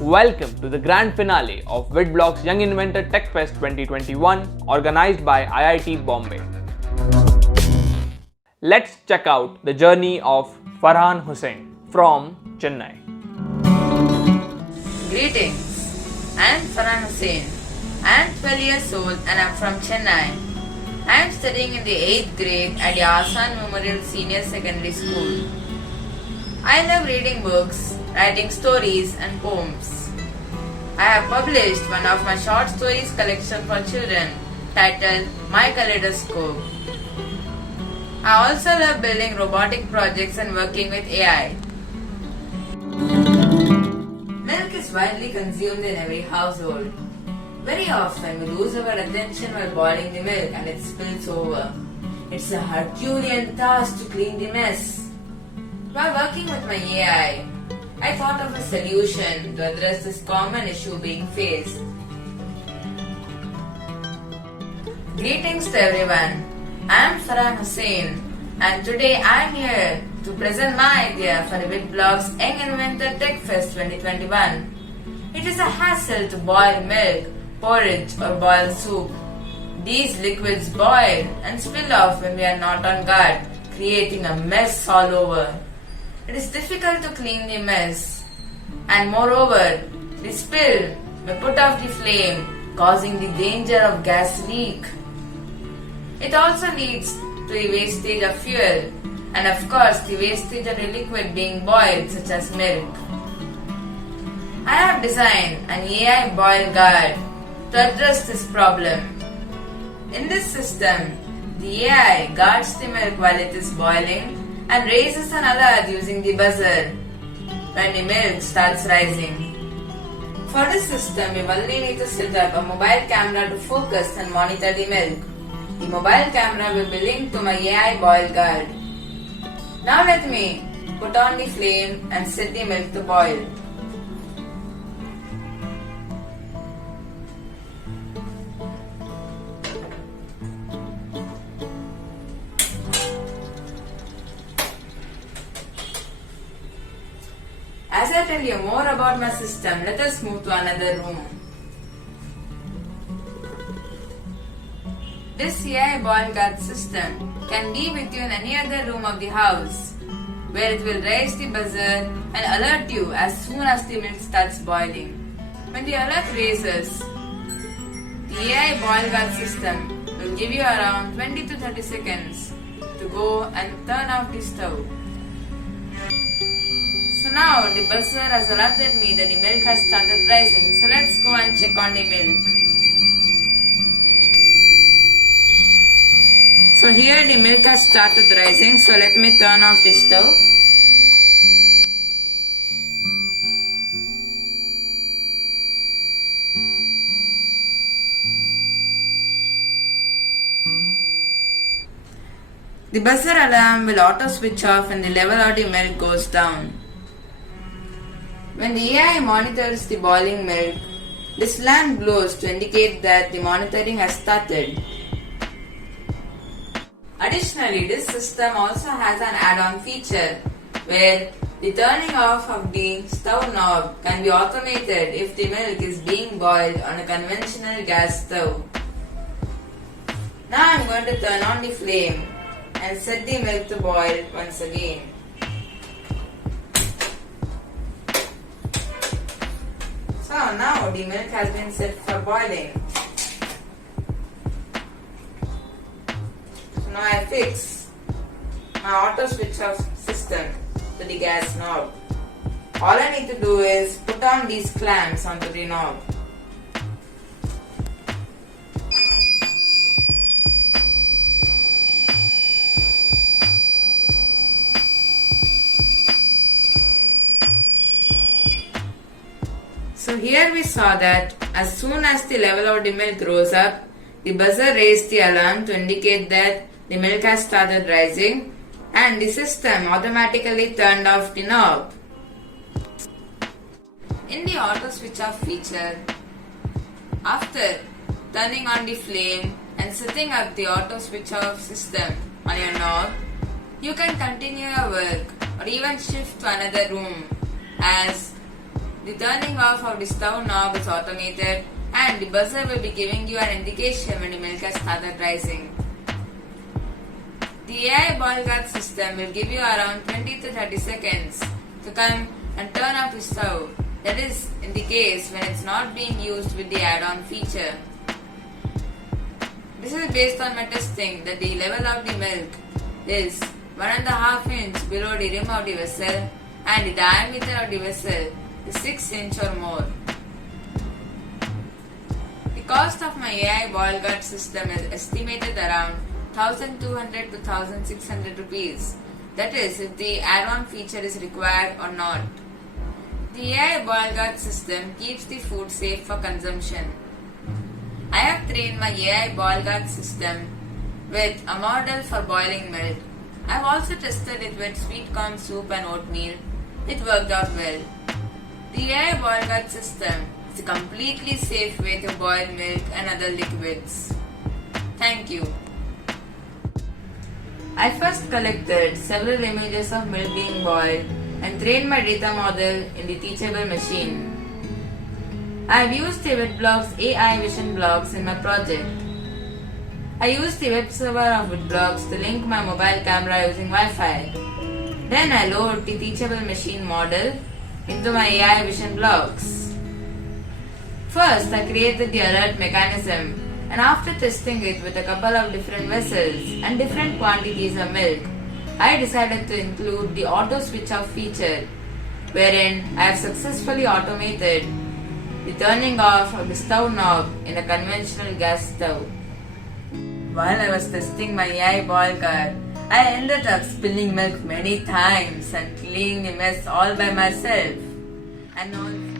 Welcome to the grand finale of WitBlox Young Inventor Techfest 2021 organized by IIT Bombay. Let's check out the journey of Farhaan Hussain from Chennai. Greetings, I am Farhaan Hussain. I am 12 years old and I am from Chennai. I am studying in the 8th grade at the Asan Memorial Senior Secondary School. I love reading books, writing stories and poems. I have published one of my short stories collection for children titled My Kaleidoscope. I also love building robotic projects and working with AI. Milk is widely consumed in every household. Very often we lose our attention while boiling the milk and it spills over. It's a Herculean task to clean the mess. While working with my AI, I thought of a solution to address this common issue being faced. Greetings to everyone. I am Farhaan Hussain and today I am here to present my idea for the WitBlox Young Inventor Techfest 2021. It is a hassle to boil milk, porridge or boil soup. These liquids boil and spill off when we are not on guard, creating a mess all over. It is difficult to clean the mess, and moreover, the spill may put out the flame, causing the danger of gas leak. It also leads to the wastage of fuel, and of course the wastage of the liquid being boiled such as milk. I have designed an AI boil guard to address this problem. In this system, the AI guards the milk while it is boiling and raises an alert using the buzzer when the milk starts rising. For this system, we only need to set up a mobile camera to focus and monitor the milk. The mobile camera will be linked to my AI boil guard. Now let me put on the flame and set the milk to boil. As I tell you more about my system, let us move to another room. This AI boil guard system can be with you in any other room of the house, where it will raise the buzzer and alert you as soon as the milk starts boiling. When the alert raises, the AI boil guard system will give you around 20 to 30 seconds to go and turn off the stove. So now the buzzer has alerted me that the milk has started rising. So let's go and check on the milk. So here the milk has started rising. So let me turn off the stove. The buzzer alarm will auto switch off when the level of the milk goes down. When the AI monitors the boiling milk, this lamp glows to indicate that the monitoring has started. Additionally, this system also has an add-on feature where the turning off of the stove knob can be automated if the milk is being boiled on a conventional gas stove. Now I am going to turn on the flame and set the milk to boil once again. So now the milk has been set for boiling. So now I fix my auto switch off system to the gas knob. All I need to do is put on these clamps onto the knob. So here we saw that as soon as the level of the milk rose up, the buzzer raised the alarm to indicate that the milk has started rising and the system automatically turned off the knob. In the auto switch off feature, after turning on the flame and setting up the auto switch off system on your knob, you can continue your work or even shift to another room as The turning off of the stove knob is automated and the buzzer will be giving you an indication when the milk has started rising. The AI boil guard system will give you around 20 to 30 seconds to come and turn off the stove. That is in the case when it's not being used with the add-on feature. This is based on my testing that the level of the milk is 1.5 inch below the rim of the vessel and the diameter of the vessel is 6 inch or more. The cost of my AI boil guard system is estimated around 1200 to 1600 rupees. That is if the add-on feature is required or not. The AI boil guard system keeps the food safe for consumption. I have trained my AI boil guard system with a model for boiling milk. I have also tested it with sweet corn soup and oatmeal. It worked out well. The AI boil guard system is a completely safe way to boil milk and other liquids. Thank you. I first collected several images of milk being boiled and trained my data model in the teachable machine. I have used the WitBlox AI vision blocks in my project. I used the web server of WitBlox to link my mobile camera using Wi-Fi. Then I load the teachable machine model into my AI vision blocks. First, I created the alert mechanism, and after testing it with a couple of different vessels and different quantities of milk, I decided to include the auto switch off feature, wherein I have successfully automated the turning off of the stove knob in a conventional gas stove. While I was testing my AI boil guard, I ended up spilling milk many times and cleaning the mess all by myself. And on